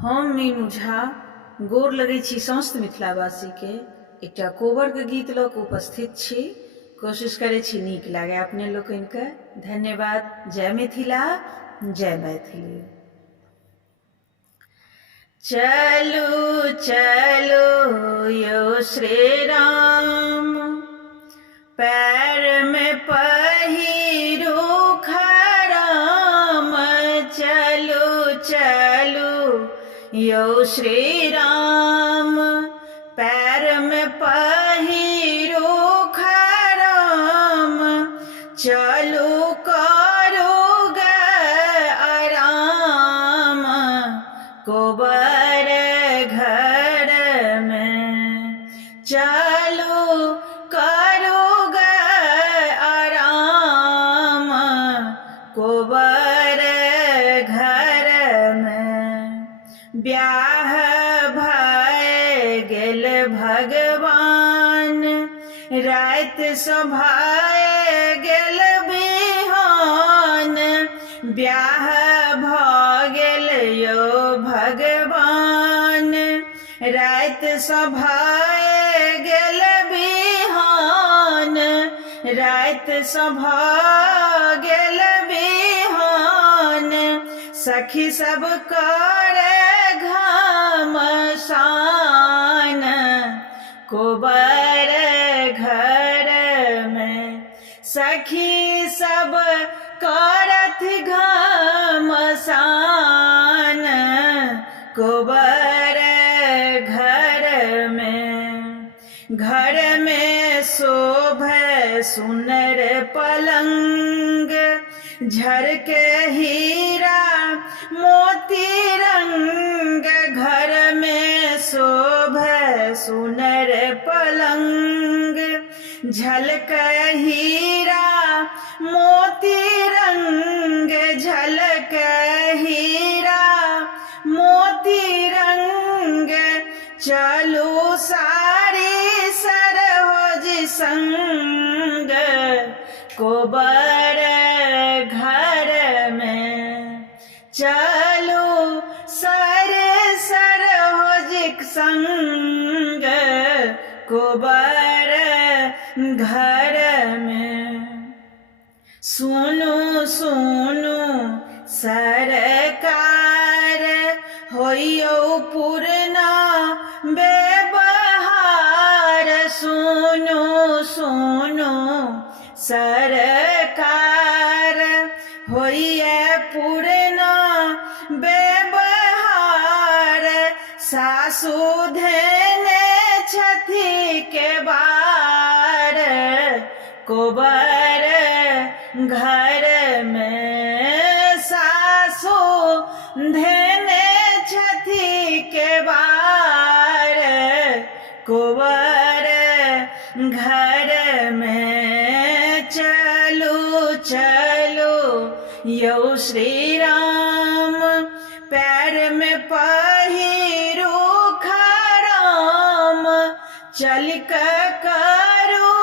हम मीनू झा गोर लगै छी समस्त मिथिलावासी के एकटा कोबर के गीत लऽ कऽ उपस्थित छी। कोशिश करै छी नीक लागे अपने लोकनि के। धन्यवाद। जय मिथिला, जय मैथिली। चलू चलो यो श्री राम, पैर में पहिरू खराम। चलो चलो यो श्री राम, पैर में पहिरू खराम। चलो करोगे आराम, कोबर घर में। चलो करोगे आराम, कोबर घर में। ब्याह भय गेल भगवान, रात सभाए गेल बिहान। ब्याह भ गेल यो भगवान, रात सभाए गेल बिहान। रात सभा गेल बिहान, सखी सब करे घमसान, कोबर घर में। सखी सब करत घमसान, कोबर घर में। घर में शोभे सुनर पलंग, झरके हीरा मोती रंग। घर में शोभे सुनर पलंग, झलक हीरा मोती रंग। झलक हीरा मोती रंग, चलो सारी सरोज संग, कोबर घर में। चलो सर सरोज संग, कोबर घर में। सुनो सुनो सरकार, होइयो पूर्णा व्यवहार। सुनो सुनो सरकार, होइए पूर्णा व्यवहार। सासु धेने छथि के बार, कोबर घर में। सासु धेने छथि के बार, कोबर घर में। चलो चलो यो श्री राम, पैर में पहिरू खराम। चल कर करो